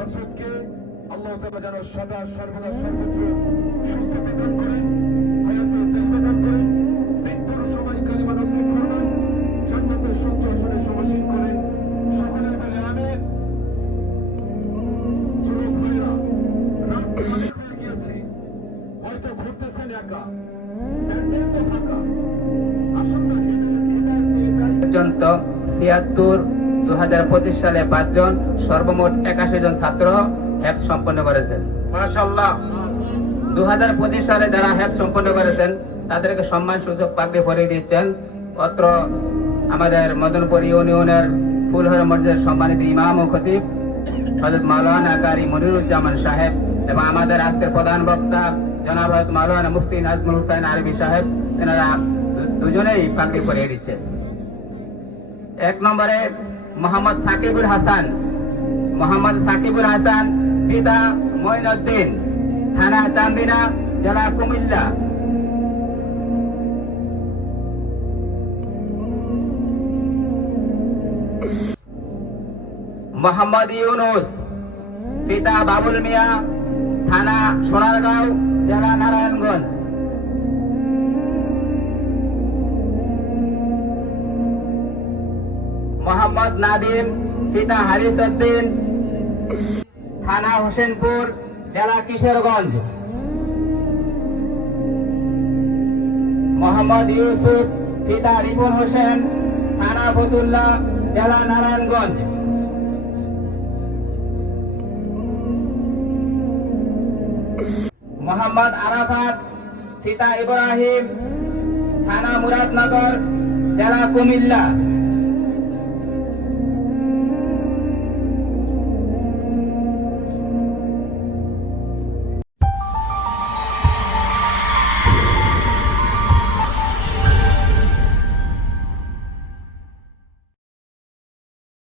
হজরতকে আল্লাহ তাআলা যেন সদা সর্বদা সর্বত্র সুস্থতা দান করেন হায়াতের দীর্ঘ দান করেন, মৃত্যুর সময় কালিমা নসিব করবেন জান্নাতের সূর্য আসনে সমাসীন করেন। সকলের বলে আমিন। যুবক ভাইরা, রাত অনেক হয়ে হয়তো ঘুরতেছেন একা পর্যন্ত ছিয়াত্তর দু সালে পাঁচজন সর্বমোট একাশি জন ছাত্র হ্যাপ সম্পন্ন করেছেন। দু সালে যারা হ্যাপ সম্পন্ন করেছেন তাদেরকে সম্মান সূচক পাগড়ি পরিয়ে দিচ্ছেন। অত্র আমাদের মদনপুর ইউনিয়নের ফুলহর মসজিদের সম্মানিত ইমাম ও খতিব হজরত মাওলানা কারি মনিরুজ্জামান সাহেব এবং আমাদের আজকের প্রধান বক্তা জনাব হজরত মাওলানা মুফতি নাজমুল হুসাইন আরবি সাহেব তেনারা দুজনেই পাগড়ি পরিয়ে দিচ্ছেন। এক নম্বরে মোহাম্মদ সাকিবুল হাসান। মোহাম্মদ সাকিবুল হাসান, পিতা মঈনুদ্দিন, থানা চান্দিনা, জেলা কুমিল্লা। মোহাম্মদ ইউনুস, পিতা বাবুল মিয়া, থানা সোনারগাঁও। মোহাম্মদ নাদিম, পিতা হারিস উদ্দিন থানা হোসেনপুর, জেলা কিশোরগঞ্জ। মোহাম্মদ ইউসুফ, পিতা রিপন হোসেন, থানা ফতুল্লাহ জেলা নারায়ণগঞ্জ। মোহাম্মদ আরাফাত, পিতা ইব্রাহিম, থানা মুরাদনগর, জেলা কুমিল্লা।